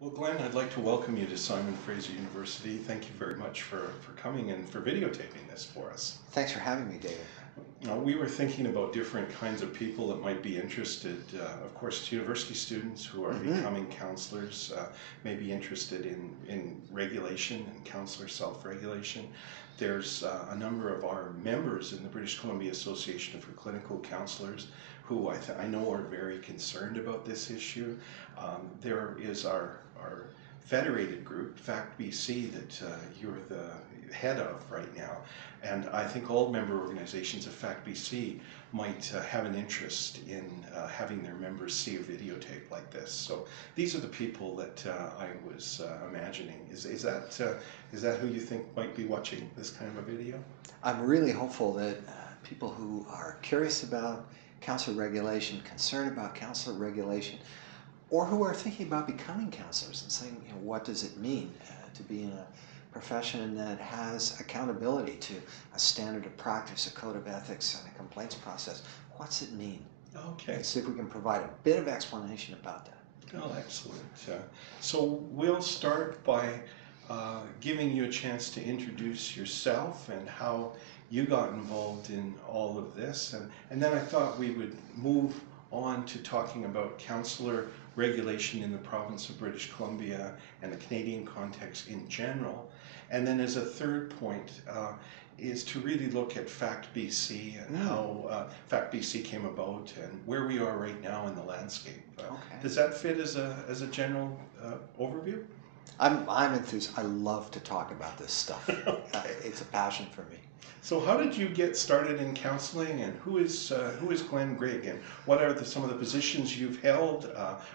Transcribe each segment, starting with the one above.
Well, Glenn, I'd like to welcome you to Simon Fraser University. Thank you very much for coming and for videotaping this for us. Thanks for having me, David. We were thinking about different kinds of people that might be interested. Of course, university students who are becoming counselors may be interested in regulation and counselor self-regulation. There's a number of our members in the British Columbia Association for Clinical Counselors who I know are very concerned about this issue. There is our federated group, FACTBC, that you're the head of right now. And I think all member organizations of FACTBC might have an interest in having their members see a videotape like this. So these are the people that I was imagining. Is that who you think might be watching this kind of a video? I'm really hopeful that people who are curious about counselor regulation, concerned about counselor regulation, or who are thinking about becoming counselors and saying, what does it mean to be in a profession that has accountability to a standard of practice, a code of ethics, and a complaints process? What's it mean? Okay. Let's see if we can provide a bit of explanation about that. Oh, excellent. So we'll start by giving you a chance to introduce yourself and how you got involved in all of this. And then I thought we would move on to talking about counselor regulation in the province of British Columbia and the Canadian context in general. And then as a third point is to really look at FACTBC and how FACTBC came about and where we are right now in the landscape. Does that fit as a general overview? I'm enthused. I love to talk about this stuff. It's a passion for me. So how did you get started in counseling, and who is Glen Grigg, and what are some of the positions you've held?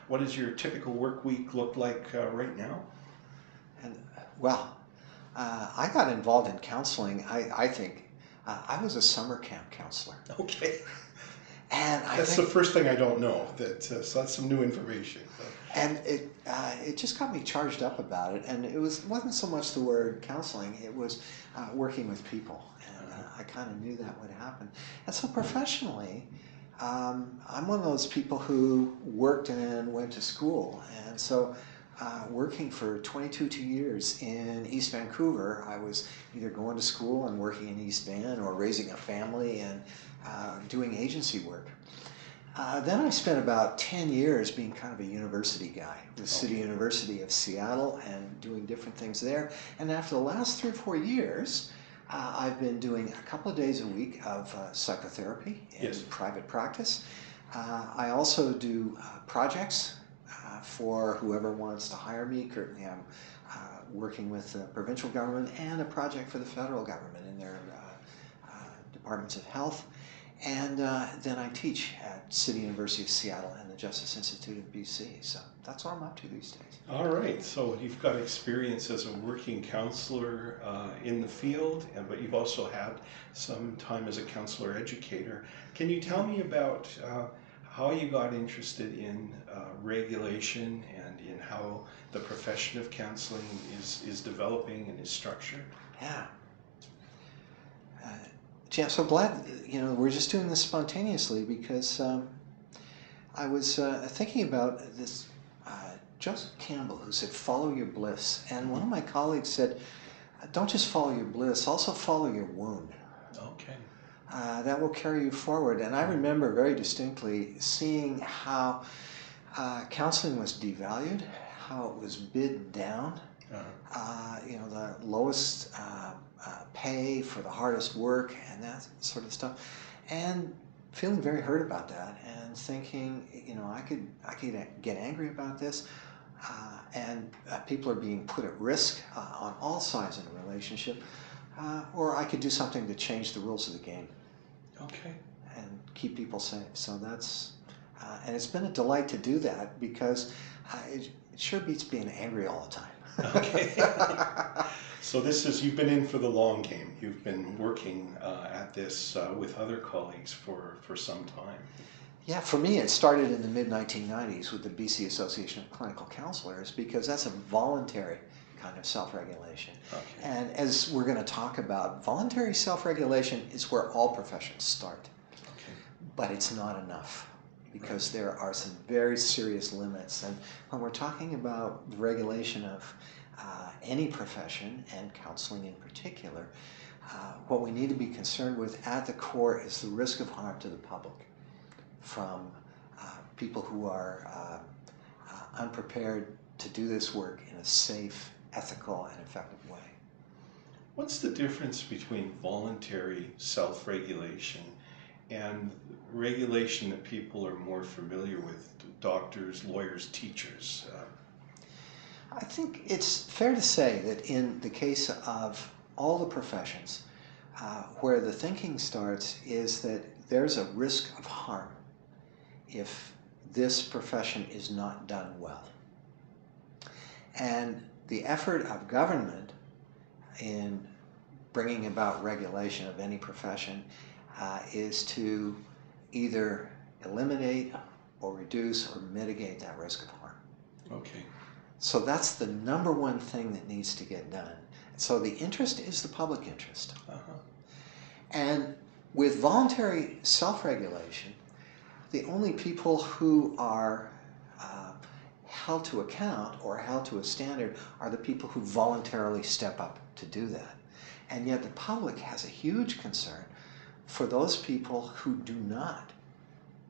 What does your typical work week look like right now? And I got involved in counseling. I think I was a summer camp counselor. Okay. And that's the first thing I don't know. So that's some new information. And it just got me charged up about it. And it wasn't so much the word counseling. It was working with people. I kind of knew that would happen. And so professionally, I'm one of those people who worked and went to school. And so working for 22 years in East Vancouver, I was either going to school and working in East Van or raising a family and doing agency work. Then I spent about 10 years being kind of a university guy with City University of Seattle and doing different things there. And after the last 3 or 4 years, I've been doing a couple of days a week of psychotherapy in private practice. I also do projects for whoever wants to hire me. Currently I'm working with the provincial government and a project for the federal government in their departments of health. And then I teach at City University of Seattle and the Justice Institute of BC. So that's what I'm up to these days. All right, so you've got experience as a working counselor in the field, but you've also had some time as a counselor educator. Can you tell me about how you got interested in regulation and in how the profession of counseling is developing and is structured? Yeah. Gee, I'm so glad, we're just doing this spontaneously because I was thinking about this Joseph Campbell, who said, follow your bliss. And one of my colleagues said, don't just follow your bliss, also follow your wound. Okay. That will carry you forward. And I remember very distinctly seeing how counseling was devalued, how it was bid down, the lowest pay for the hardest work and that sort of stuff. And feeling very hurt about that and thinking, I could get angry about this. And people are being put at risk on all sides in a relationship, or I could do something to change the rules of the game. Okay. And keep people safe. So that's, and it's been a delight to do that because it sure beats being angry all the time. Okay. So you've been in for the long game. You've been working at this with other colleagues for some time. Yeah, for me it started in the mid-1990s with the BC Association of Clinical Counselors because that's a voluntary kind of self-regulation. Okay. And as we're going to talk about, voluntary self-regulation is where all professions start. Okay. But it's not enough. because there are some very serious limits. And when we're talking about the regulation of any profession, and counseling in particular, what we need to be concerned with at the core is the risk of harm to the public from people who are unprepared to do this work in a safe, ethical, and effective way. What's the difference between voluntary self-regulation and regulation that people are more familiar with, doctors, lawyers, teachers? I think it's fair to say that in the case of all the professions, where the thinking starts is that there's a risk of harm if this profession is not done well. And the effort of government in bringing about regulation of any profession is to either eliminate or reduce or mitigate that risk of harm. Okay. So that's the number one thing that needs to get done. So the interest is the public interest. And with voluntary self-regulation, the only people who are held to account or held to a standard are the people who voluntarily step up to do that. And yet the public has a huge concern for those people who do not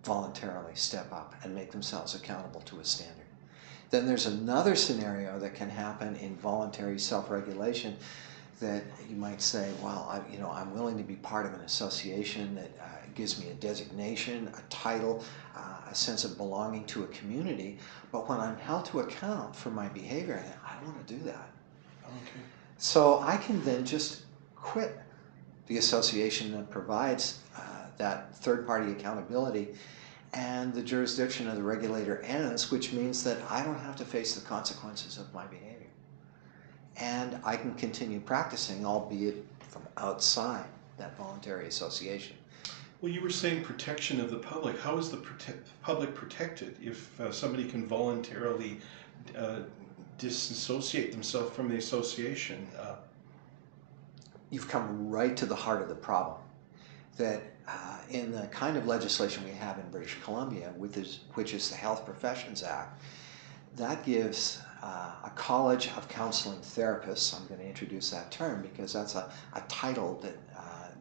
voluntarily step up and make themselves accountable to a standard. Then there's another scenario that can happen in voluntary self-regulation that you might say, well, I'm willing to be part of an association that gives me a designation, a title, a sense of belonging to a community, but when I'm held to account for my behavior, I don't want to do that. Okay. So I can then just quit the association that provides that third-party accountability, and the jurisdiction of the regulator ends, which means that I don't have to face the consequences of my behavior. And I can continue practicing, albeit from outside that voluntary association. Well, you were saying protection of the public. How is the public protected if somebody can voluntarily disassociate themselves from the association? You've come right to the heart of the problem. That in the kind of legislation we have in British Columbia, which is the Health Professions Act, that gives a college of counseling therapists, I'm going to introduce that term because that's a title that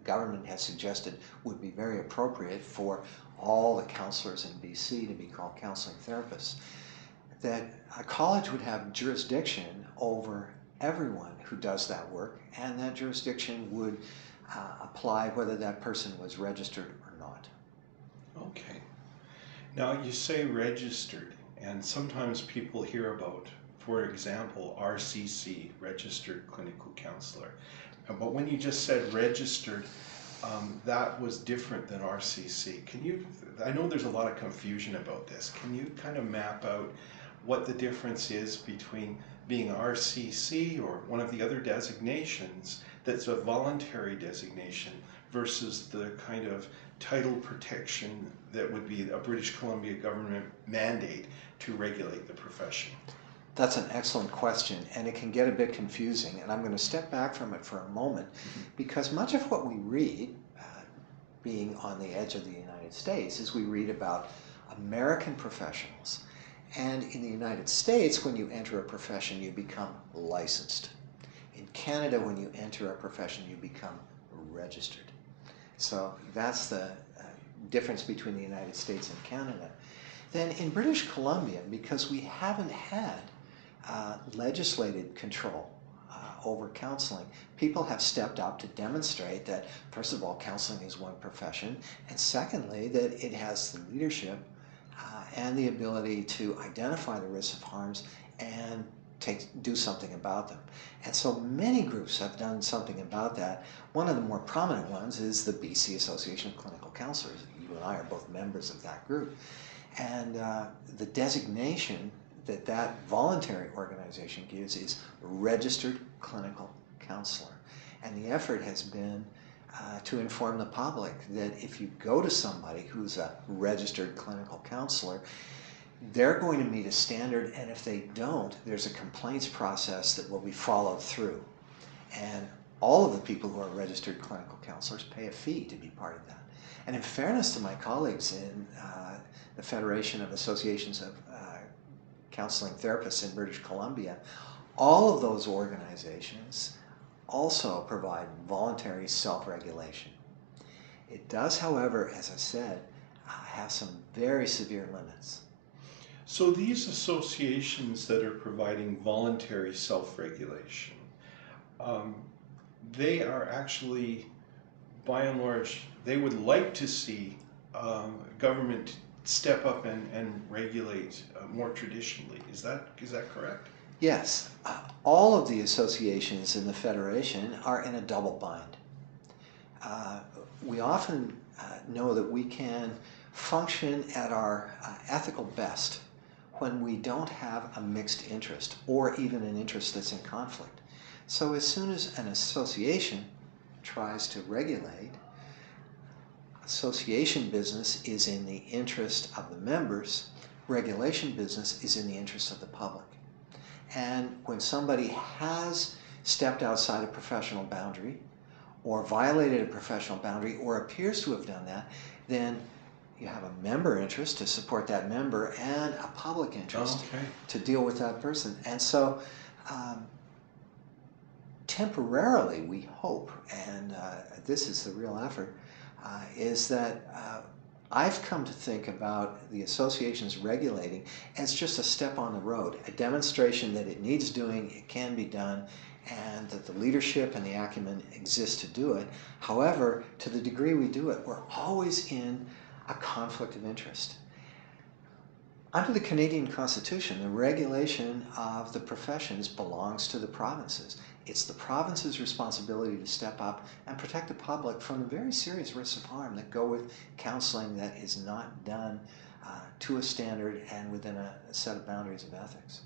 government has suggested would be very appropriate for all the counselors in BC to be called counseling therapists, that a college would have jurisdiction over everyone who does that work, and that jurisdiction would apply whether that person was registered or not. Okay. Now you say registered, and sometimes people hear about, for example, RCC, Registered Clinical Counselor. But when you just said registered, that was different than RCC. Can you, I know there's a lot of confusion about this. Can you kind of map out what the difference is between being RCC or one of the other designations that's a voluntary designation versus the kind of title protection that would be a British Columbia government mandate to regulate the profession? That's an excellent question, and it can get a bit confusing, and I'm going to step back from it for a moment, because much of what we read, being on the edge of the United States, is we read about American professionals. And in the United States, when you enter a profession, you become licensed. In Canada, when you enter a profession, you become registered. So that's the difference between the United States and Canada. Then in British Columbia, because we haven't had legislated control over counseling, people have stepped up to demonstrate that, first of all, counseling is one profession, and secondly, that it has the leadership and the ability to identify the risks of harms and do something about them. And so many groups have done something about that. One of the more prominent ones is the BC Association of Clinical Counselors. You and I are both members of that group. And the designation that that voluntary organization gives is Registered Clinical Counselor. And the effort has been to inform the public that if you go to somebody who's a registered clinical counselor, they're going to meet a standard, and if they don't, there's a complaints process that will be followed through. And all of the people who are registered clinical counselors pay a fee to be part of that. And in fairness to my colleagues in the Federation of Associations of Counseling Therapists in British Columbia, all of those organizations also provide voluntary self-regulation. It does, however, as I said, have some very severe limits. So these associations that are providing voluntary self-regulation, they are actually, by and large, they would like to see government step up and regulate more traditionally. Is that correct? Yes, all of the associations in the Federation are in a double bind. We often know that we can function at our ethical best when we don't have a mixed interest or even an interest that's in conflict. So as soon as an association tries to regulate, association business is in the interest of the members, regulation business is in the interest of the public. And when somebody has stepped outside a professional boundary or violated a professional boundary or appears to have done that, then you have a member interest to support that member and a public interest to deal with that person. And so temporarily we hope, and this is the real effort, is that I've come to think about the associations regulating as just a step on the road, a demonstration that it needs doing, it can be done, and that the leadership and the acumen exist to do it. However, to the degree we do it, we're always in a conflict of interest. Under the Canadian Constitution, the regulation of the professions belongs to the provinces. It's the province's responsibility to step up and protect the public from the very serious risks of harm that go with counseling that is not done to a standard and within a set of boundaries of ethics.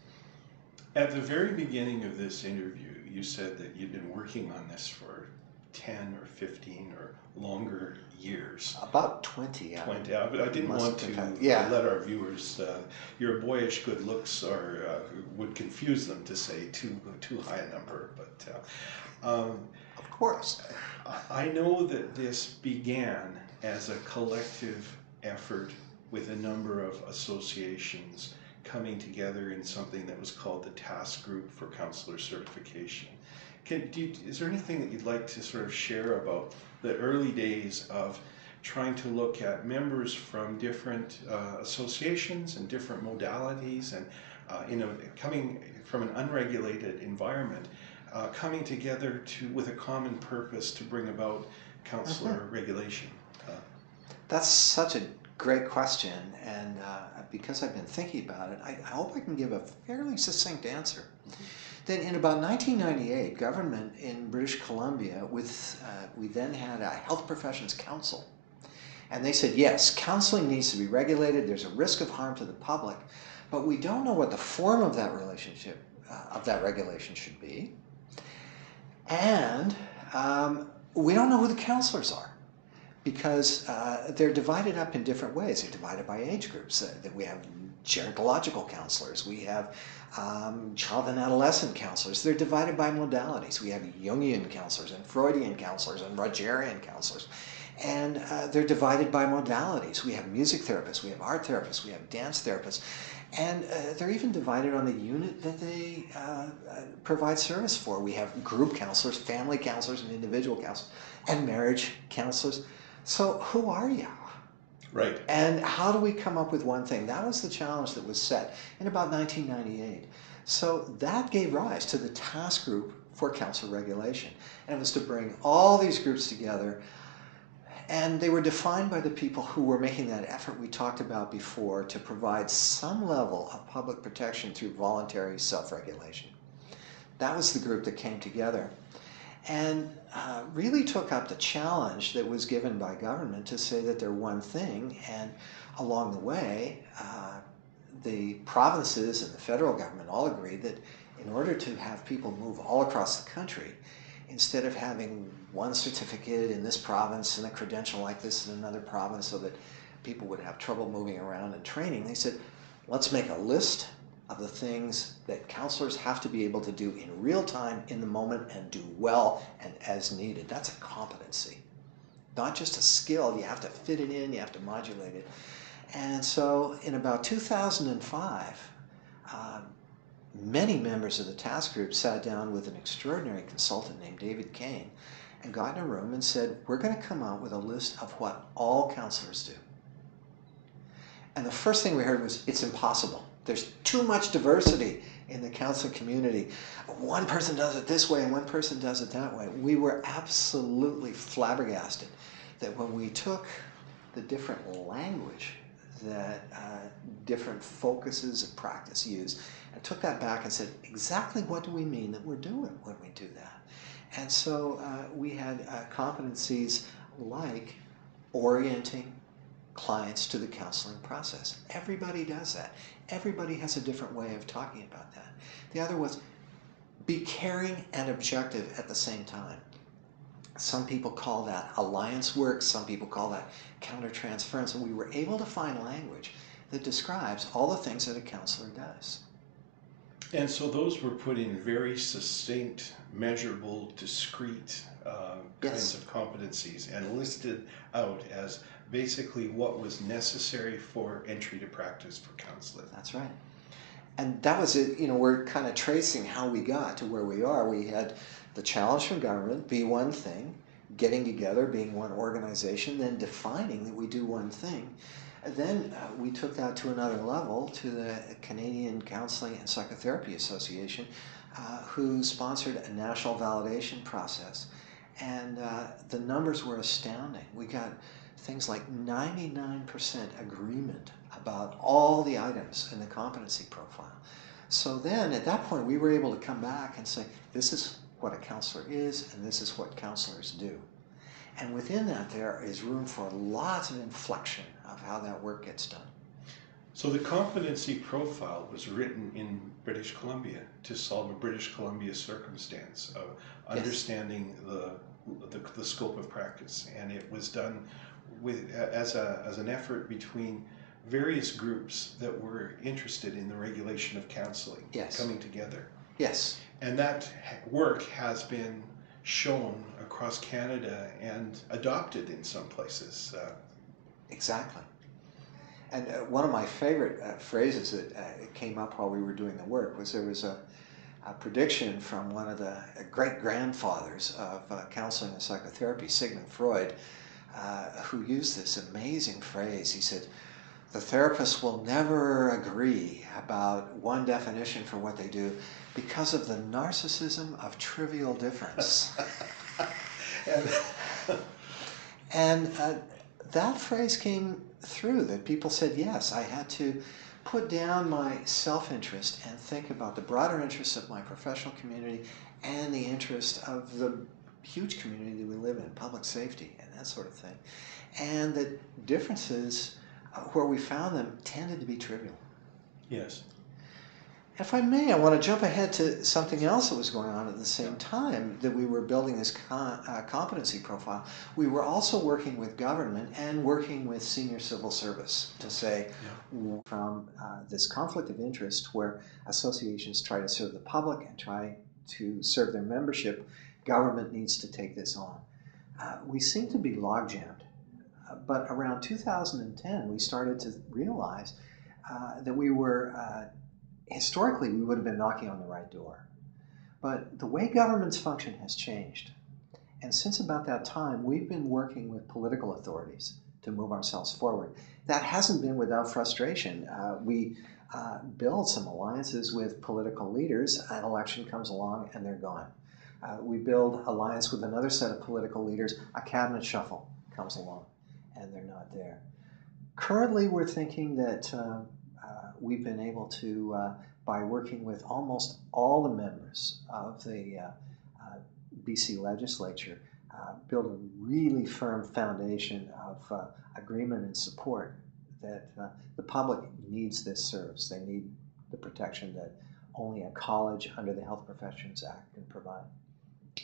At the very beginning of this interview, you said that you'd been working on this for 10 or 15 or longer years. About 20. 20. I didn't want to let our viewers, your boyish good looks would confuse them to say too high a number. But of course. I know that this began as a collective effort with a number of associations coming together in something that was called the Task Group for Counselor Certification. Is there anything that you'd like to sort of share about the early days of trying to look at members from different associations and different modalities and coming from an unregulated environment, coming together with a common purpose to bring about counselor regulation? That's such a great question, and because I've been thinking about it, I hope I can give a fairly succinct answer. Then in about 1998, government in British Columbia, we then had a Health Professions Council. And they said, yes, counseling needs to be regulated. There's a risk of harm to the public, but we don't know what the form of that relationship, of that regulation should be. And we don't know who the counselors are because they're divided up in different ways. They're divided by age groups. We have gerontological counselors. We have child and adolescent counselors. They're divided by modalities. We have Jungian counselors and Freudian counselors and Rogerian counselors. And they're divided by modalities. We have music therapists, we have art therapists, we have dance therapists. And they're even divided on the unit that they provide service for. We have group counselors, family counselors, and individual counselors, and marriage counselors. So who are you? Right. And how do we come up with one thing? That was the challenge that was set in about 1998. So that gave rise to the Task Group for Counselor Regulation. And it was to bring all these groups together. And they were defined by the people who were making that effort we talked about before to provide some level of public protection through voluntary self-regulation. That was the group that came together and really took up the challenge that was given by government to say that they're one thing, and along the way the provinces and the federal government all agreed that in order to have people move all across the country, instead of having one certificate in this province and a credential like this in another province so that people would have trouble moving around and training, they said, let's make a list of the things that counselors have to be able to do in real time, in the moment, and do well and as needed. That's a competency, not just a skill. You have to fit it in, you have to modulate it. And so in about 2005, many members of the task group sat down with an extraordinary consultant named David Kane and got in a room and said, we're going to come out with a list of what all counselors do. And the first thing we heard was, it's impossible. There's too much diversity in the counseling community. One person does it this way and one person does it that way. We were absolutely flabbergasted that when we took the different language that different focuses of practice use and took that back and said, exactly what do we mean that we're doing when we do that? And so we had competencies like orienting clients to the counseling process. Everybody does that. Everybody has a different way of talking about that. The other was be caring and objective at the same time. Some people call that alliance work, some people call that countertransference, and we were able to find language that describes all the things that a counselor does. And so those were put in very succinct, measurable, discrete kinds of competencies and listed out as basically what was necessary for entry to practice for counseling. That's right. And that was it. You know, we're kind of tracing how we got to where we are. We had the challenge from government be one thing, getting together, being one organization, then defining that we do one thing. And then we took that to another level to the Canadian Counseling and Psychotherapy Association, who sponsored a national validation process. And the numbers were astounding. We got things like 99% agreement about all the items in the competency profile. So then at that point we were able to come back and say, this is what a counselor is and this is what counselors do. And within that there is room for lots of inflection of how that work gets done. So the competency profile was written in British Columbia to solve a British Columbia circumstance of understanding the scope of practice, and it was done with as an effort between various groups that were interested in the regulation of counseling coming together. Yes. And that work has been shown across Canada and adopted in some places. Exactly. And one of my favorite phrases that came up while we were doing the work was there was a prediction from one of the great-grandfathers of counseling and psychotherapy, Sigmund Freud, who used this amazing phrase. He said, the therapist will never agree about one definition for what they do because of the narcissism of trivial difference. And that phrase came through, that people said, yes, I had to put down my self-interest and think about the broader interests of my professional community and the interest of the huge community that we live in, public safety and that sort of thing. And that differences, where we found them, tended to be trivial. Yes. If I may, I want to jump ahead to something else that was going on at the same time that we were building this competency profile. We were also working with government and working with senior civil service to say, from this conflict of interest where associations try to serve the public and try to serve their membership, government needs to take this on. We seem to be log-jammed. But around 2010, we started to realize that we were historically, we would have been knocking on the right door. But the way governments function has changed. And since about that time, we've been working with political authorities to move ourselves forward. That hasn't been without frustration. We build some alliances with political leaders, an election comes along and they're gone. We build alliance with another set of political leaders, a cabinet shuffle comes along and they're not there. Currently, we're thinking that we've been able to, by working with almost all the members of the BC legislature, build a really firm foundation of agreement and support that the public needs this service. They need the protection that only a college under the Health Professions Act can provide.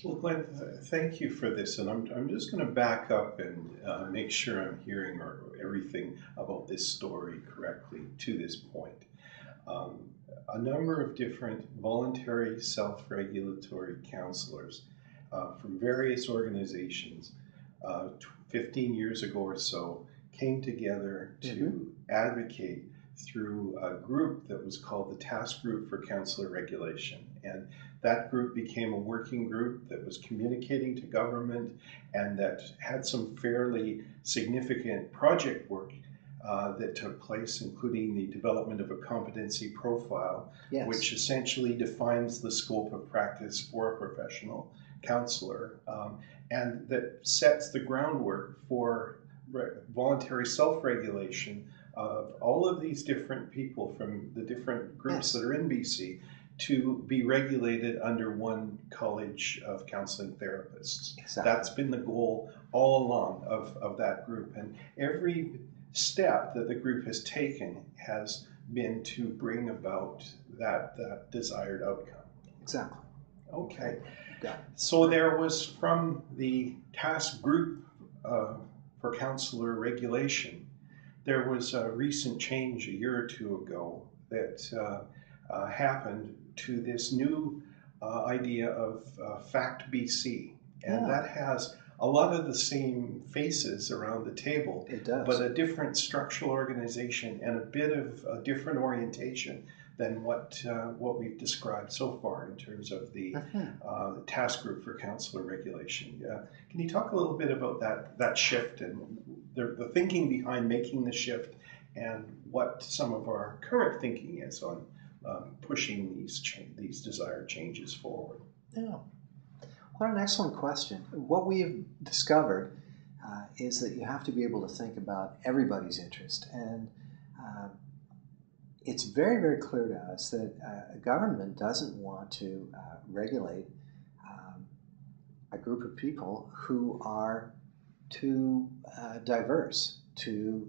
Well, Glen, thank you for this, and I'm just going to back up and make sure I'm hearing everything about this story correctly to this point. A number of different voluntary self-regulatory counselors from various organizations 15 years ago or so came together to advocate through a group that was called the Task Group for Counselor Regulation. And that group became a working group that was communicating to government and that had some fairly significant project work that took place, including the development of a competency profile, which essentially defines the scope of practice for a professional counselor, and that sets the groundwork for voluntary self-regulation of all of these different people from the different groups that are in BC to be regulated under one college of counseling therapists. Exactly. That's been the goal all along of that group. And every step that the group has taken has been to bring about that desired outcome. Exactly. Okay. Got it. So there was, from the task group for counselor regulation, there was a recent change a year or two ago that happened to this new idea of FACTBC. And that has a lot of the same faces around the table, it does, but a different structural organization and a bit of a different orientation than what we've described so far in terms of the task group for counselor regulation. Can you talk a little bit about that shift and the thinking behind making the shift and what some of our current thinking is on pushing these desired changes forward? Yeah. What an excellent question. What we have discovered is that you have to be able to think about everybody's interest. And it's very, very clear to us that a government doesn't want to regulate a group of people who are too diverse to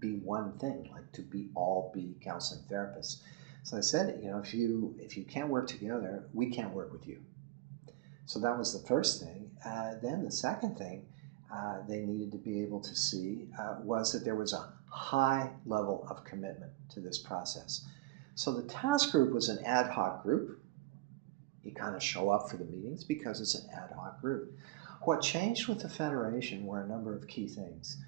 be one thing, like to all be counseling therapists. So I said, if you can't work together, we can't work with you. So that was the first thing. Then the second thing they needed to be able to see was that there was a high level of commitment to this process. So the task group was an ad hoc group. You kind of show up for the meetings because it's an ad hoc group. What changed with the Federation were a number of key things.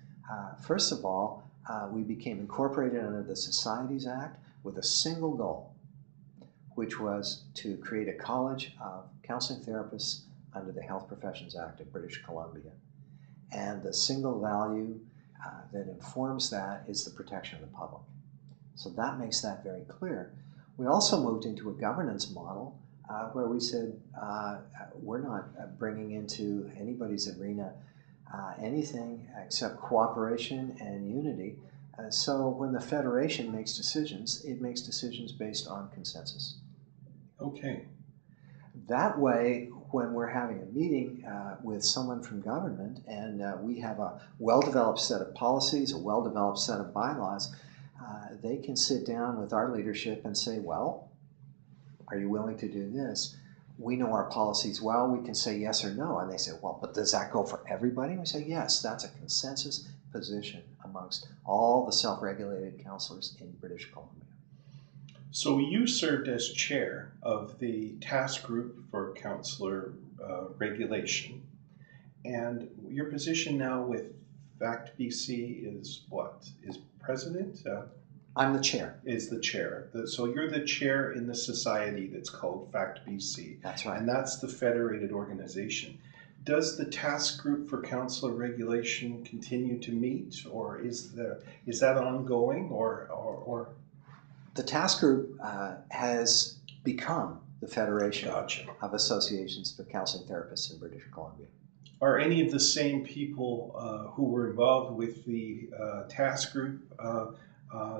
First of all, we became incorporated under the Societies Act with a single goal, which was to create a college of counseling therapists under the Health Professions Act of British Columbia. And the single value that informs that is the protection of the public. So that makes that very clear. We also moved into a governance model where we said we're not bringing into anybody's arena anything except cooperation and unity. So when the Federation makes decisions, it makes decisions based on consensus. Okay. That way, when we're having a meeting with someone from government and we have a well-developed set of policies, a well-developed set of bylaws, they can sit down with our leadership and say, well, are you willing to do this? We know our policies well, we can say yes or no. And they say, well, but does that go for everybody? And we say, yes, that's a consensus position amongst all the self-regulated counselors in British Columbia. So you served as chair of the task group for counselor regulation, and your position now with FACTBC is what? Is president? I'm the chair. Is the chair. So you're the chair in the society that's called FACTBC. That's right. And that's the federated organization. Does the task group for counselor regulation continue to meet, or is that ongoing, or? The task group has become the Federation of Associations for Counseling Therapists in British Columbia. Are any of the same people who were involved with the task group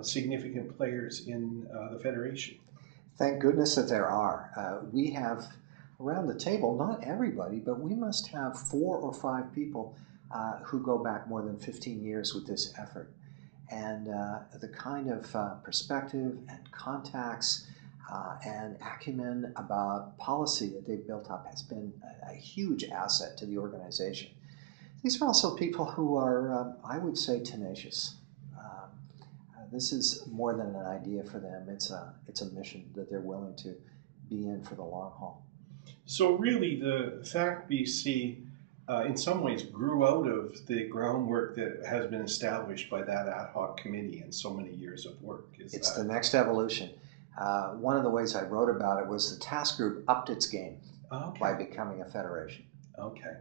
significant players in the Federation? Thank goodness that there are. We have around the table, not everybody, but we must have 4 or 5 people who go back more than 15 years with this effort. And the kind of perspective and contacts and acumen about policy that they've built up has been a huge asset to the organization. These are also people who are, I would say, tenacious. This is more than an idea for them. It's a mission that they're willing to be in for the long haul. So really, the FACTBC in some ways grew out of the groundwork that has been established by that ad hoc committee and so many years of work. It's the next evolution. One of the ways I wrote about it was the task group upped its game by becoming a federation. Okay.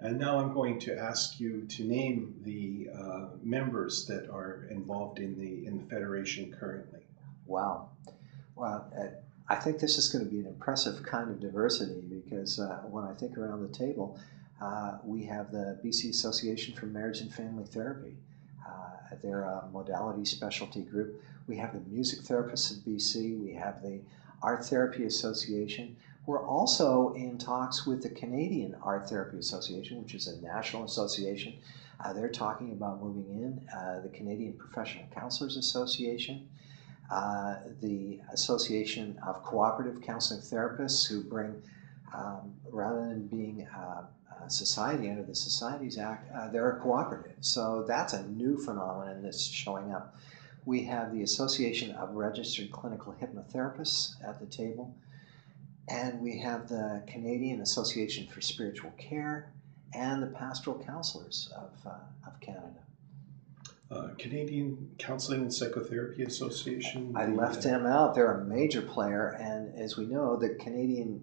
And now I'm going to ask you to name the members that are involved in the federation currently. Wow. Well, I think this is going to be an impressive kind of diversity because when I think around the table, we have the BC Association for Marriage and Family Therapy. They're a modality specialty group. We have the Music Therapists of BC. We have the Art Therapy Association. We're also in talks with the Canadian Art Therapy Association, which is a national association. They're talking about moving in. The Canadian Professional Counselors Association, the Association of Cooperative Counseling Therapists, who bring, rather than being a society under the Societies Act, they're a cooperative. So that's a new phenomenon that's showing up. We have the Association of Registered Clinical Hypnotherapists at the table. And we have the Canadian Association for Spiritual Care and the Pastoral Counselors of Canada. Canadian Counseling and Psychotherapy Association? I left them out. They're a major player. And as we know, the Canadian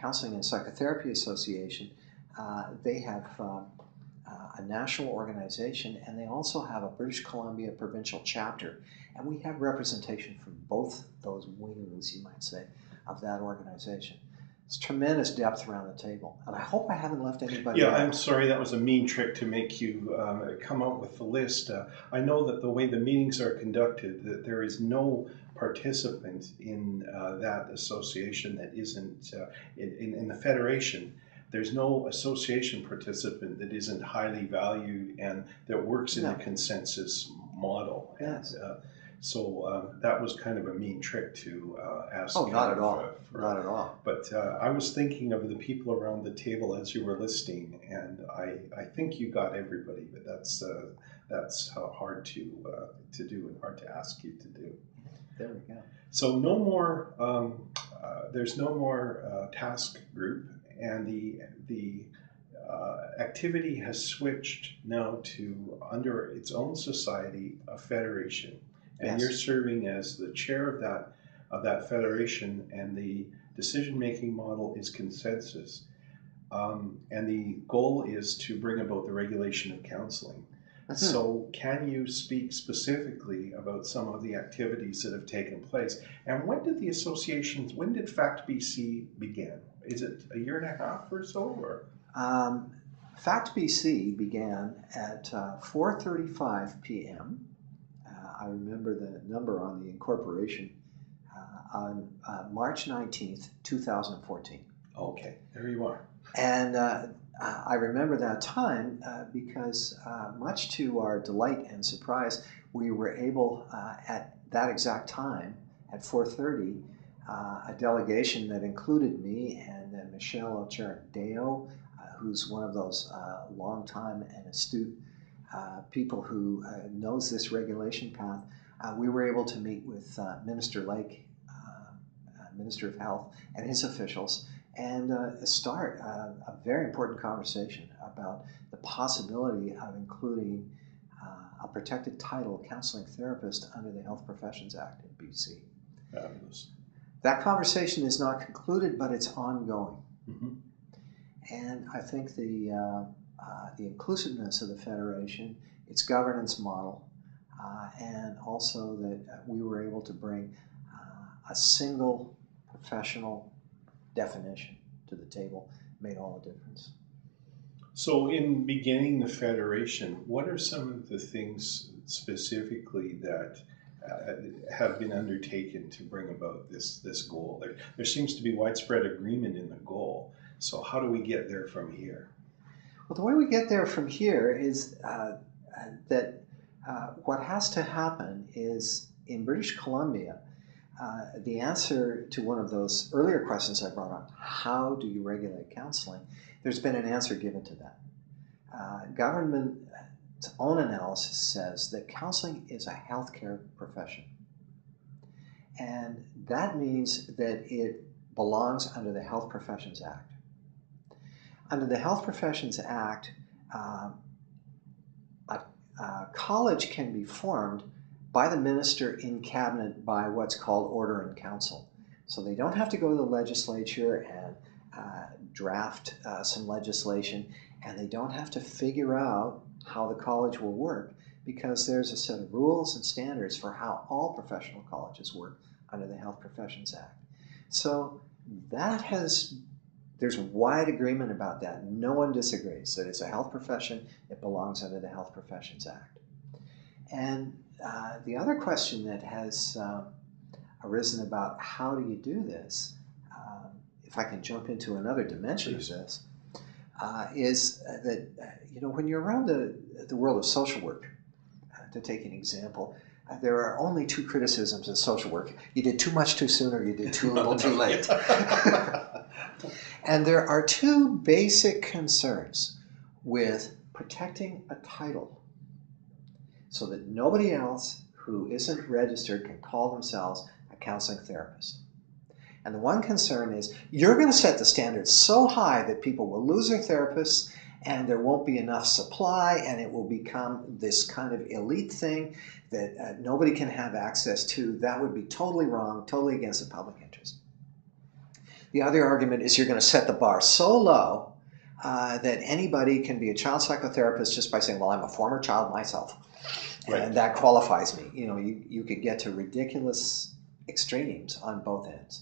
Counseling and Psychotherapy Association, they have a national organization, and they also have a British Columbia provincial chapter. And we have representation from both those wings, you might say, of that organization. It's tremendous depth around the table. And I hope I haven't left anybody out. I'm sorry, that was a mean trick to make you come out with the list. I know that the way the meetings are conducted, that there is no participant in that association that isn't in the federation. There's no association participant that isn't highly valued and that works in a consensus model. Yes. And, so that was kind of a mean trick to ask. Oh, not at all. Not at all. But I was thinking of the people around the table as you were listing, and I think you got everybody, but that's hard to do and hard to ask you to do. There we go. So no more. There's no more task group, and the activity has switched now to, under its own society, a federation. And you're serving as the chair of that federation, and the decision-making model is consensus. And the goal is to bring about the regulation of counseling. So can you speak specifically about some of the activities that have taken place? And when did FACTBC begin? Is it a year and a half or so? Or? FACTBC began at 4:35 p.m. I remember the number on the incorporation on March 19th, 2014. Okay, there you are. And I remember that time because much to our delight and surprise, we were able at that exact time, at 4:30, a delegation that included me and Michelle Ocherandeo, who's one of those long-time and astute people who knows this regulation path. We were able to meet with Minister Lake, Minister of Health, and his officials, and start a very important conversation about the possibility of including a protected title, counseling therapist, under the Health Professions Act in BC. Fabulous. That conversation is not concluded, but it's ongoing. And I think the inclusiveness of the Federation, its governance model, and also that we were able to bring a single professional definition to the table made all the difference. So in beginning the Federation, what are some of the things specifically that have been undertaken to bring about this goal? There seems to be widespread agreement in the goal. So how do we get there from here? Well, the way we get there from here is that what has to happen is in British Columbia, the answer to one of those earlier questions I brought up, how do you regulate counseling? There's been an answer given to that. Government's own analysis says that counseling is a healthcare profession. And that means that it belongs under the Health Professions Act. Under the Health Professions Act, uh, a college can be formed by the minister in cabinet by what's called order in council. So they don't have to go to the legislature and draft some legislation, and they don't have to figure out how the college will work, because there's a set of rules and standards for how all professional colleges work under the Health Professions Act. So there's wide agreement about that. No one disagrees that it's a health profession, it belongs under the Health Professions Act. And the other question that has arisen about how do you do this, if I can jump into another dimension of this, is that when you're around the world of social work, to take an example, there are only two criticisms of social work. You did too much too soon, or you did too little too late. And there are two basic concerns with protecting a title so that nobody else who isn't registered can call themselves a counseling therapist. And the one concern is you're going to set the standards so high that people will lose their therapists, and there won't be enough supply, and it will become this kind of elite thing that nobody can have access to. That would be totally wrong, totally against the public interest. The other argument is you're going to set the bar so low that anybody can be a child psychotherapist just by saying, well, I'm a former child myself, right, and that qualifies me. You could get to ridiculous extremes on both ends.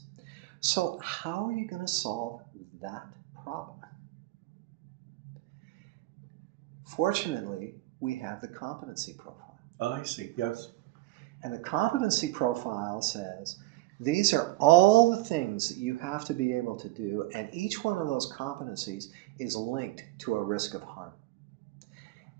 So how are you going to solve that problem? Fortunately, we have the competency profile. Oh, I see, yes. And the competency profile says, these are all the things that you have to be able to do, and each one of those competencies is linked to a risk of harm.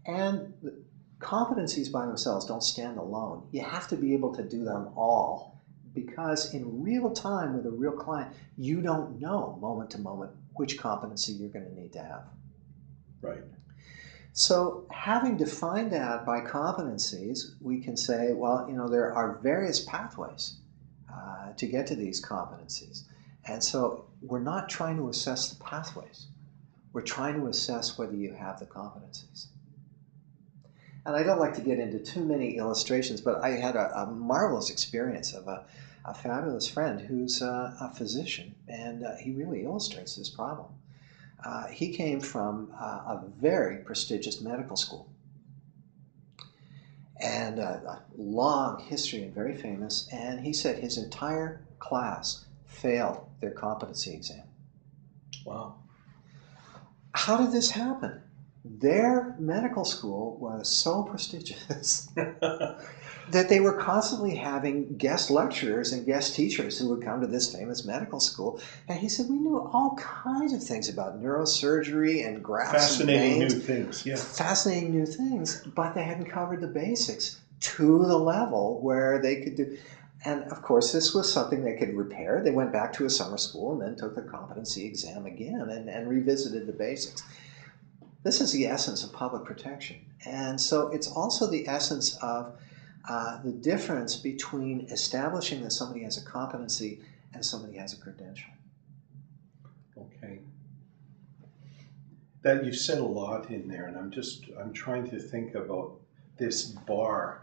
And the competencies by themselves don't stand alone. You have to be able to do them all, because in real time with a real client, you don't know moment to moment which competency you're going to need to have. Right. So having defined that by competencies, we can say, well, there are various pathways to get to these competencies. And so we're not trying to assess the pathways. We're trying to assess whether you have the competencies. And I don't like to get into too many illustrations, but I had a marvelous experience of a fabulous friend who's a physician, and he really illustrates this problem. He came from a very prestigious medical school, and a long history and very famous, and he said his entire class failed their competency exam. Wow. How did this happen? Their medical school was so prestigious that they were constantly having guest lecturers and guest teachers who would come to this famous medical school. And he said, we knew all kinds of things about neurosurgery and grafts and veins. Fascinating new things, yeah. Fascinating new things, but they hadn't covered the basics to the level where they could do. And of course, this was something they could repair. They went back to a summer school and then took the competency exam again and revisited the basics. This is the essence of public protection. And so it's also the essence of the difference between establishing that somebody has a competency and somebody has a credential. Okay. That you've said a lot in there, and I'm trying to think about this bar,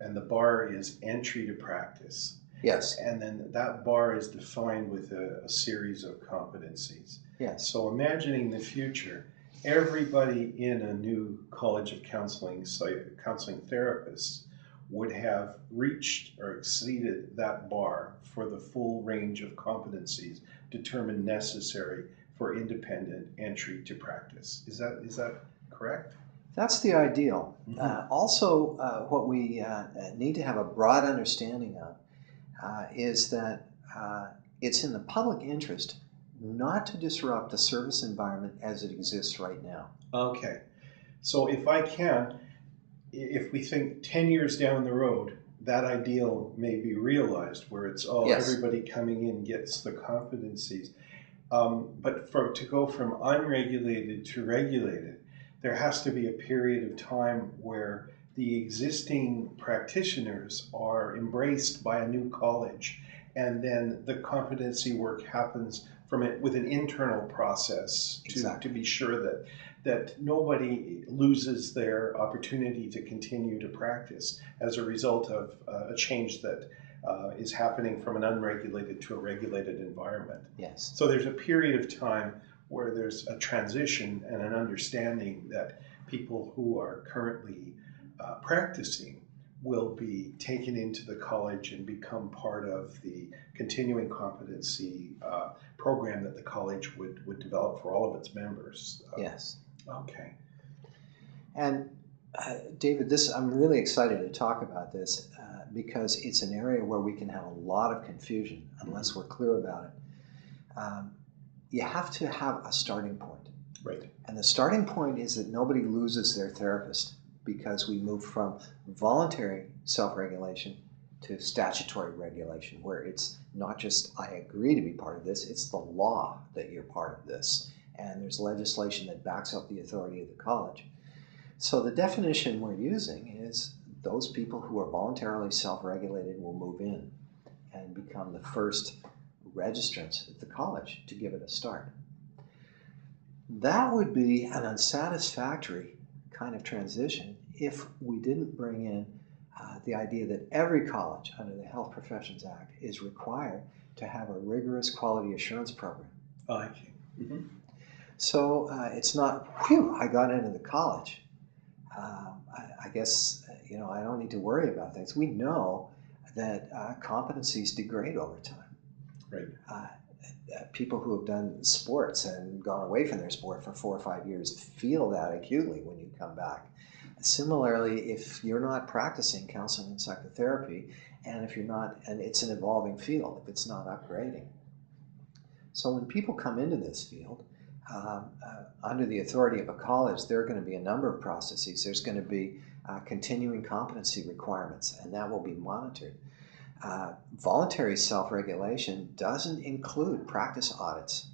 and the bar is entry to practice. Yes. And then that bar is defined with a series of competencies. Yes. So imagining the future, everybody in a new college of counseling therapists would have reached or exceeded that bar for the full range of competencies determined necessary for independent entry to practice. Is that correct? That's the ideal. Mm-hmm. Also, what we need to have a broad understanding of is that it's in the public interest not to disrupt the service environment as it exists right now. Okay. So if we think 10 years down the road, that ideal may be realized, where it's, Yes, everybody coming in gets the competencies. But to go from unregulated to regulated, there has to be a period of time where the existing practitioners are embraced by a new college, and then the competency work happens from it with an internal process to, Exactly. to be sure that nobody loses their opportunity to continue to practice as a result of a change that is happening from an unregulated to a regulated environment. Yes. So there's a period of time where there's a transition and an understanding that people who are currently practicing will be taken into the college and become part of the continuing competency program that the college would develop for all of its members. Yes. Okay. And David, I'm really excited to talk about this because it's an area where we can have a lot of confusion unless we're clear about it. You have to have a starting point. Right. And the starting point is that nobody loses their therapist because we move from voluntary self-regulation to statutory regulation, where it's not just I agree to be part of this, it's the law that you're part of this. And there's legislation that backs up the authority of the college. So the definition we're using is those people who are voluntarily self-regulated will move in and become the first registrants at the college to give it a start. That would be an unsatisfactory kind of transition if we didn't bring in the idea that every college under the Health Professions Act is required to have a rigorous quality assurance program. Okay. Mm-hmm. So it's not, whew, I got into the college. I guess, I don't need to worry about things. We know that competencies degrade over time. Right. People who have done sports and gone away from their sport for 4 or 5 years feel that acutely when you come back. Similarly, if you're not practicing counseling and psychotherapy, and if you're not, and it's an evolving field, if it's not upgrading. So when people come into this field, under the authority of a college, there are going to be a number of processes. There's going to be continuing competency requirements, and that will be monitored. Voluntary self-regulation doesn't include practice audits.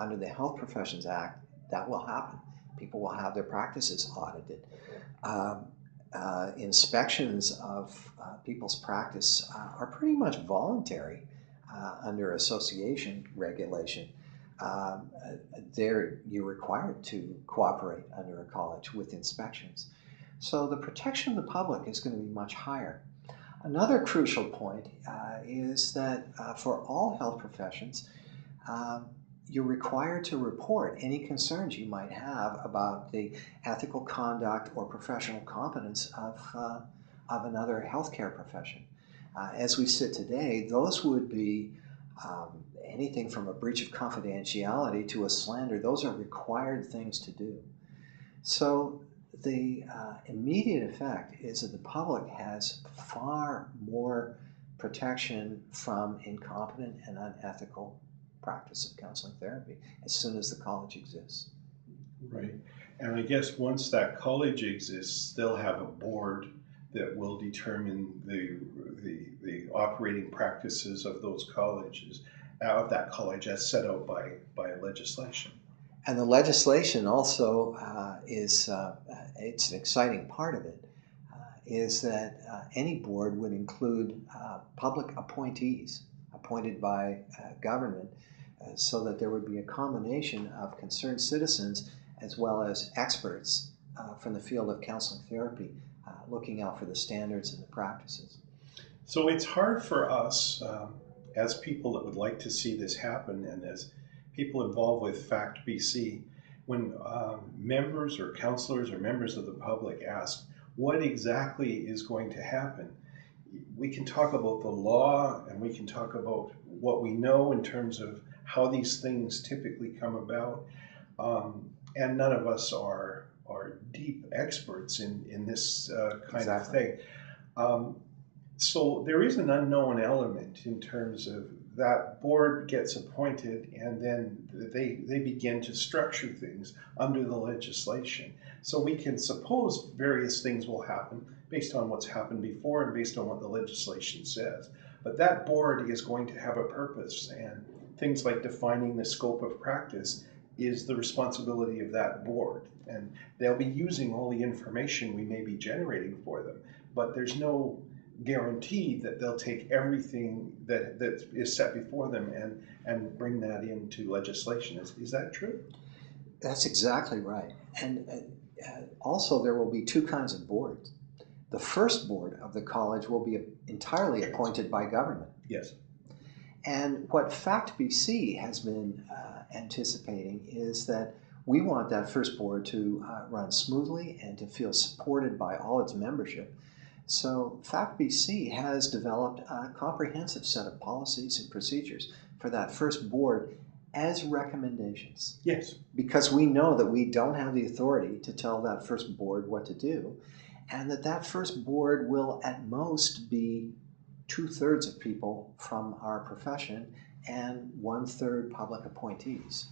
Under the Health Professions Act, that will happen. People will have their practices audited. Inspections of people's practice are pretty much voluntary under association regulation. You're required to cooperate under a college with inspections. So the protection of the public is going to be much higher. Another crucial point is that for all health professions, you're required to report any concerns you might have about the ethical conduct or professional competence of another healthcare profession. As we sit today, those would be anything from a breach of confidentiality to a slander. Those are required things to do. So the immediate effect is that the public has far more protection from incompetent and unethical practice of counseling therapy as soon as the college exists. Right. And I guess once that college exists, they'll have a board that will determine the operating practices of those colleges, of that college as set out by legislation. And the legislation also it's an exciting part of it, is that any board would include public appointees appointed by government so that there would be a combination of concerned citizens as well as experts from the field of counseling therapy looking out for the standards and the practices. So it's hard for us as people that would like to see this happen and as people involved with FACTBC, when members or counselors or members of the public ask what exactly is going to happen, we can talk about the law and we can talk about what we know in terms of how these things typically come about, and none of us are deep experts in this kind Exactly. of thing. So there is an unknown element in terms of that board gets appointed and then they begin to structure things under the legislation. So we can suppose various things will happen based on what's happened before and based on what the legislation says. But that board is going to have a purpose, and things like defining the scope of practice is the responsibility of that board. And they'll be using all the information we may be generating for them, but there's no guarantee that they'll take everything that is set before them and bring that into legislation. Is that true? That's exactly right. And also, there will be two kinds of boards. The first board of the college will be entirely appointed by government. Yes. And what FACTBC has been anticipating is that we want that first board to run smoothly and to feel supported by all its membership. So FACTBC has developed a comprehensive set of policies and procedures for that first board as recommendations. Yes. Because we know that we don't have the authority to tell that first board what to do, and that first board will at most be 2/3 of people from our profession and 1/3 public appointees.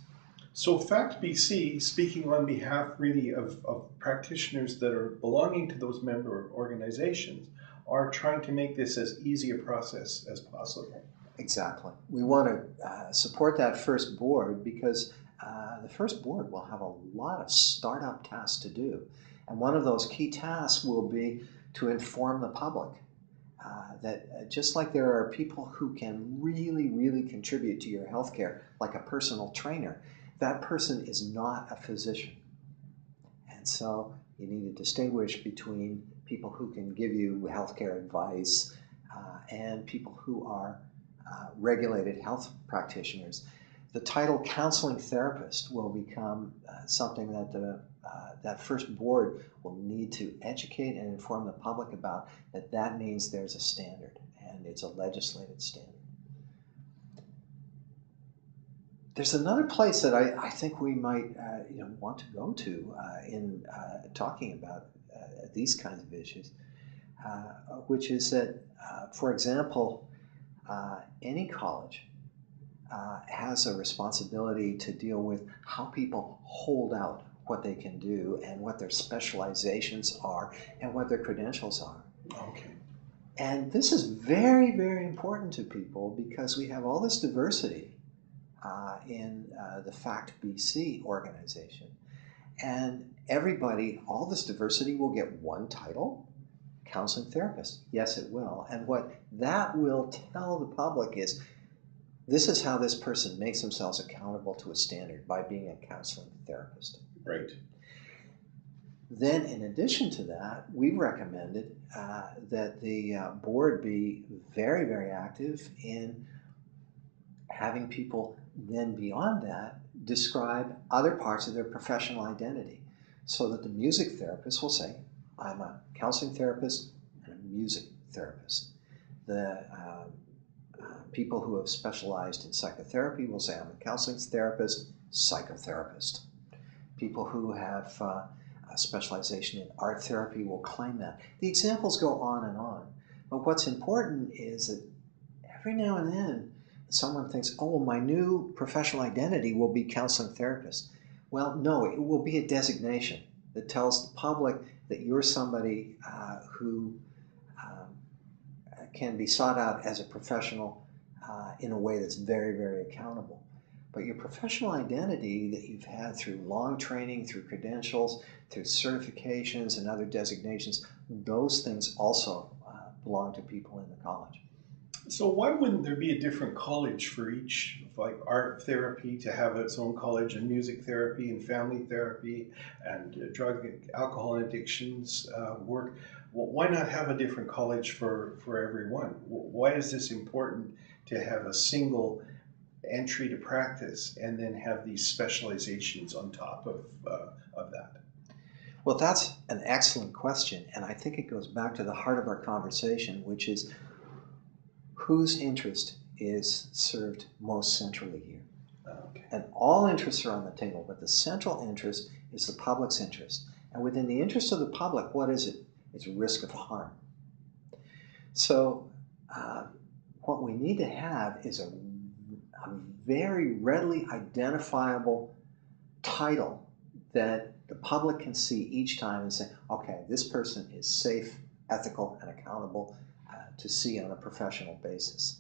So FACTBC, speaking on behalf really of practitioners that are belonging to those member organizations, are trying to make this as easy a process as possible. Exactly. We want to support that first board because the first board will have a lot of startup tasks to do. And one of those key tasks will be to inform the public that just like there are people who can really, really contribute to your healthcare, like a personal trainer, that person is not a physician. And so you need to distinguish between people who can give you healthcare advice and people who are regulated health practitioners. The title counseling therapist will become something that that first board will need to educate and inform the public about, that means there's a standard and it's a legislated standard. There's another place that I think we might want to go to in talking about these kinds of issues, which is that, for example, any college has a responsibility to deal with how people hold out what they can do and what their specializations are and what their credentials are. Okay. And this is very, very important to people because we have all this diversity in the FACTBC organization. And everybody, all this diversity will get one title, counseling therapist. Yes, it will. And what that will tell the public is, this is how this person makes themselves accountable to a standard, by being a counseling therapist. Right. Then, in addition to that, we've recommended that the board be very, very active in having people then beyond that describe other parts of their professional identity, so that the music therapist will say, I'm a counseling therapist and a music therapist. The people who have specialized in psychotherapy will say, I'm a counseling therapist, psychotherapist. People who have a specialization in art therapy will claim that. The examples go on and on. But what's important is that every now and then someone thinks, oh, well, my new professional identity will be counseling therapist. Well, no, it will be a designation that tells the public that you're somebody who can be sought out as a professional in a way that's very, very accountable. But your professional identity that you've had through long training, through credentials, through certifications and other designations, those things also belong to people in the college. So why wouldn't there be a different college for each, like art therapy to have its own college, and music therapy and family therapy and drug, alcohol and addictions work? Well, why not have a different college for everyone? Why is this important to have a single entry to practice and then have these specializations on top of that? Well, that's an excellent question, and I think it goes back to the heart of our conversation, which is whose interest is served most centrally here. Okay. And all interests are on the table, but the central interest is the public's interest. And within the interest of the public, what is it? It's risk of harm. So what we need to have is a very readily identifiable title that the public can see each time and say, okay, this person is safe, ethical, and accountable to see on a professional basis.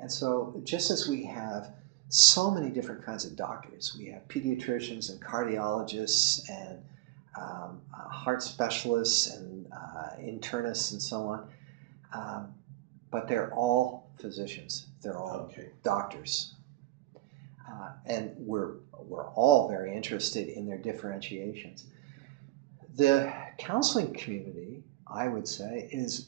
And so just as we have so many different kinds of doctors, we have pediatricians and cardiologists and heart specialists and internists and so on, but they're all physicians. They're all Okay. doctors. And we're all very interested in their differentiations. The counseling community, I would say, is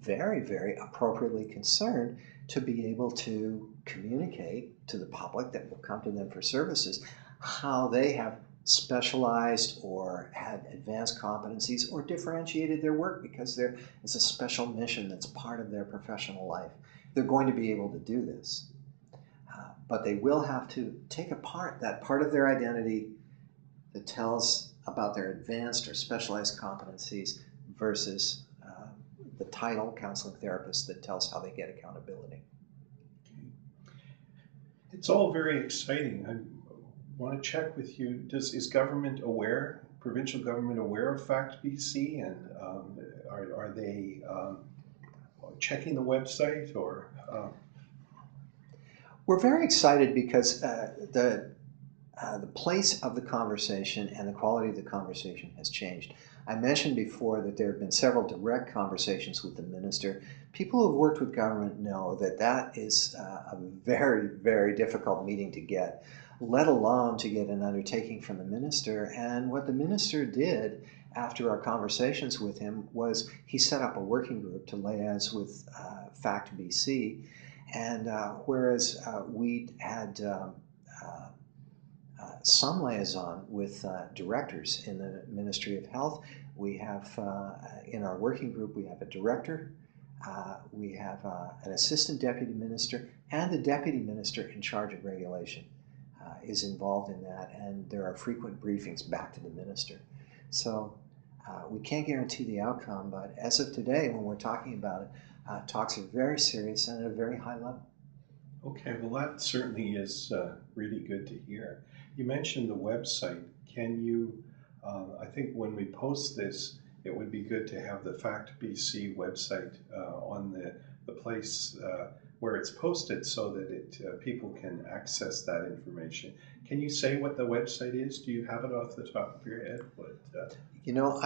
very, very appropriately concerned to be able to communicate to the public that will come to them for services how they have specialized or had advanced competencies or differentiated their work because there is a special mission that's part of their professional life. They're going to be able to do this. But they will have to take apart that part of their identity that tells about their advanced or specialized competencies versus the title counseling therapist that tells how they get accountability. It's all very exciting. I want to check with you. Is government aware, provincial government aware of FACTBC, and are they checking the website or? We're very excited because the place of the conversation and the quality of the conversation has changed. I mentioned before that there have been several direct conversations with the minister. People who have worked with government know that that is a very, very difficult meeting to get, let alone to get an undertaking from the minister. And what the minister did after our conversations with him was he set up a working group to liaise with FACTBC. And whereas we had some liaison with directors in the Ministry of Health, we have in our working group, we have a director, we have an assistant deputy minister, and the deputy minister in charge of regulation is involved in that, and there are frequent briefings back to the minister. So we can't guarantee the outcome, but as of today, when we're talking about it, talks are very serious and at a very high level. Okay, well that certainly is really good to hear. You mentioned the website. Can you, I think when we post this, it would be good to have the FACTBC website on the place where it's posted so that people can access that information. Can you say what the website is? Do you have it off the top of your head? You know,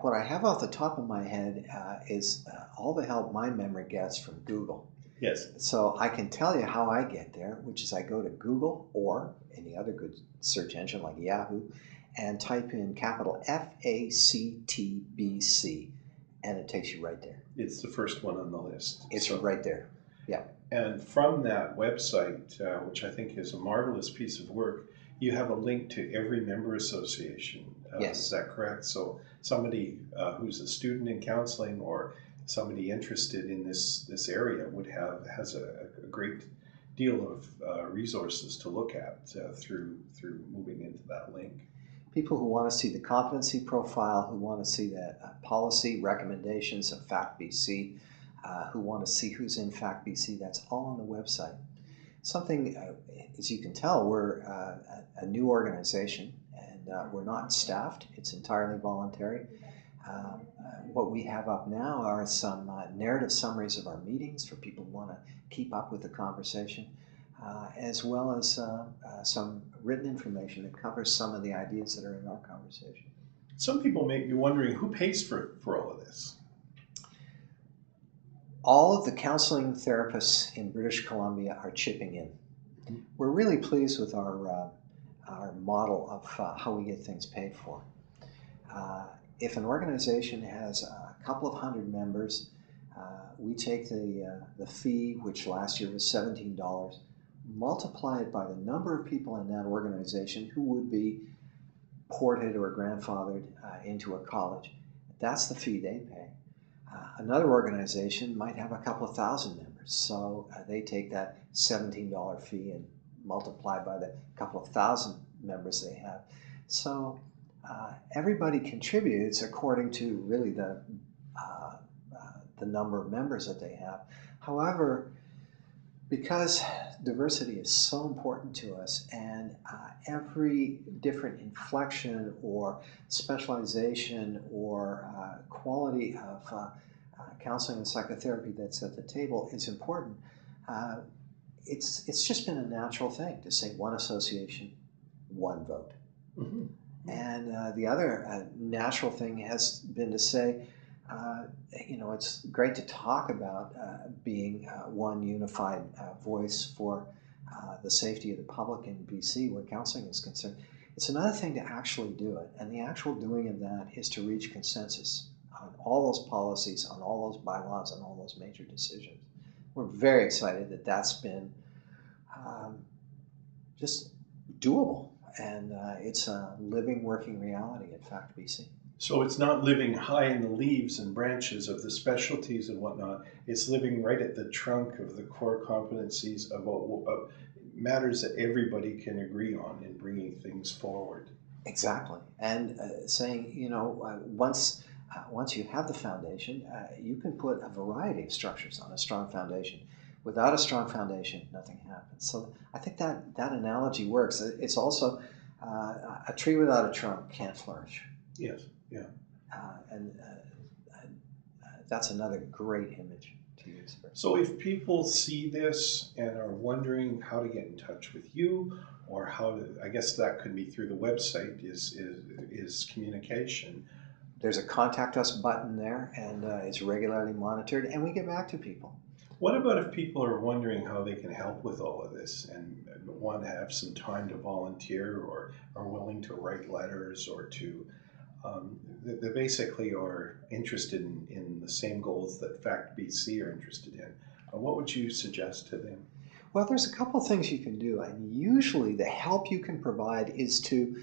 what I have off the top of my head is all the help my memory gets from Google. Yes. So I can tell you how I get there, which is I go to Google or any other good search engine like Yahoo and type in capital FACTBC, and it takes you right there. It's the first one on the list. It's right there. Yeah. And from that website, which I think is a marvelous piece of work, you have a link to every member association. Yes. Is that correct? So somebody who's a student in counseling or somebody interested in this area has a great deal of resources to look at through moving into that link. People who want to see the competency profile, who want to see the policy recommendations of FACTBC, who want to see who's in FACTBC, that's all on the website. Something, as you can tell, we're a new organization and we're not staffed. It's entirely voluntary. What we have up now are some narrative summaries of our meetings for people who want to keep up with the conversation, as well as some written information that covers some of the ideas that are in our conversation. Some people may be wondering who pays for all of this. All of the counseling therapists in British Columbia are chipping in. Mm-hmm. We're really pleased with our model of how we get things paid for. If an organization has a couple of hundred members, we take the fee, which last year was $17, multiply it by the number of people in that organization who would be ported or grandfathered into a college. That's the fee they pay. Another organization might have a couple of thousand members, so they take that $17 fee and multiply by the couple of thousand members they have. So everybody contributes according to really the number of members that they have. However, because diversity is so important to us, and every different inflection or specialization or quality of counseling and psychotherapy that's at the table is important, it's just been a natural thing to say one association, one vote. Mm-hmm. And the other natural thing has been to say it's great to talk about being one unified voice for the safety of the public in BC where counseling is concerned. It's another thing to actually do it, and the actual doing of that is to reach consensus on all those policies, on all those bylaws, on all those major decisions. We're very excited that that's been just doable, and it's a living, working reality at FACTBC. So it's not living high in the leaves and branches of the specialties and whatnot. It's living right at the trunk of the core competencies of matters that everybody can agree on in bringing things forward. Exactly, and saying, once you have the foundation, you can put a variety of structures on a strong foundation. Without a strong foundation, nothing happens. So I think that analogy works. It's also a tree without a trunk can't flourish. Yes, yeah. And that's another great image to use. So if people see this and are wondering how to get in touch with you, or how to, I guess that could be through the website, is communication. There's a contact us button there, and it's regularly monitored, and we get back to people. What about if people are wondering how they can help with all of this and want to have some time to volunteer, or are willing to write letters, or to they basically are interested in the same goals that FACTBC are interested in? What would you suggest to them? Well, there's a couple of things you can do, and usually the help you can provide is to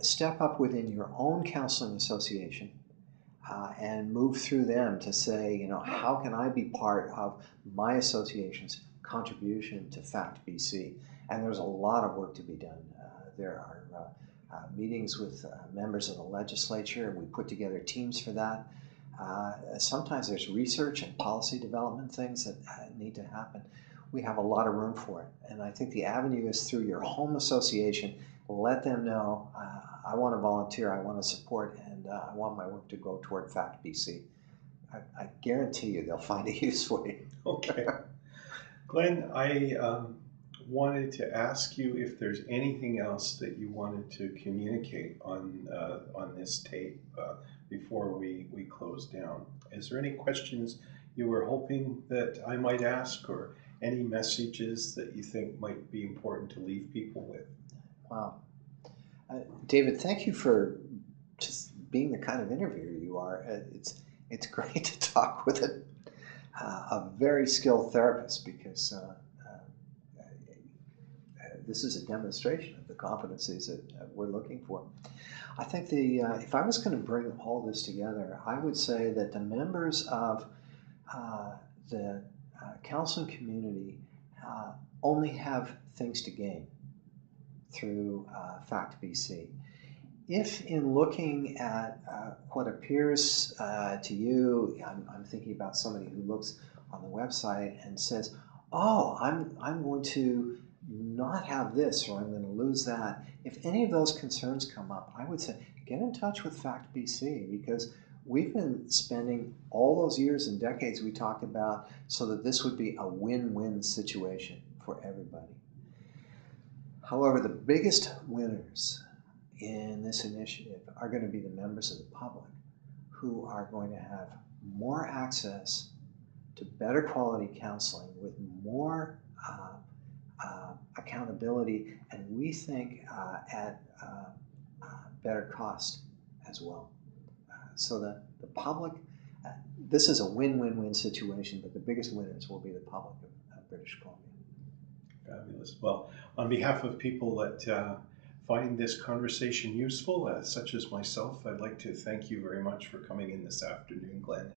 step up within your own counseling association and move through them to say, how can I be part of my association's contribution to FACTBC? And there's a lot of work to be done. There are meetings with members of the legislature, and we put together teams for that. Sometimes there's research and policy development things that need to happen. We have a lot of room for it, and I think the avenue is through your home association. Let them know, I want to volunteer, I want to support, and I want my work to go toward FACTBC. I guarantee you they'll find a use for you. Okay. Glen, I wanted to ask you if there's anything else that you wanted to communicate on this tape before we close down. Is there any questions you were hoping that I might ask, or any messages that you think might be important to leave people with? Wow. David, thank you for just being the kind of interviewer you are. It's great to talk with a very skilled therapist, because this is a demonstration of the competencies that we're looking for. I think if I was going to bring all this together, I would say that the members of the counseling community only have things to gain through FACTBC. If in looking at what appears to you, I'm thinking about somebody who looks on the website and says, oh, I'm going to not have this, or I'm going to lose that. If any of those concerns come up, I would say get in touch with FACTBC, because we've been spending all those years and decades we talked about so that this would be a win-win situation for everybody. However, the biggest winners in this initiative are going to be the members of the public, who are going to have more access to better quality counseling with more accountability, and we think at better cost as well. So that the public, this is a win-win-win situation, but the biggest winners will be the public of British Columbia. Fabulous. Well, on behalf of people that find this conversation useful, such as myself, I'd like to thank you very much for coming in this afternoon, Glen.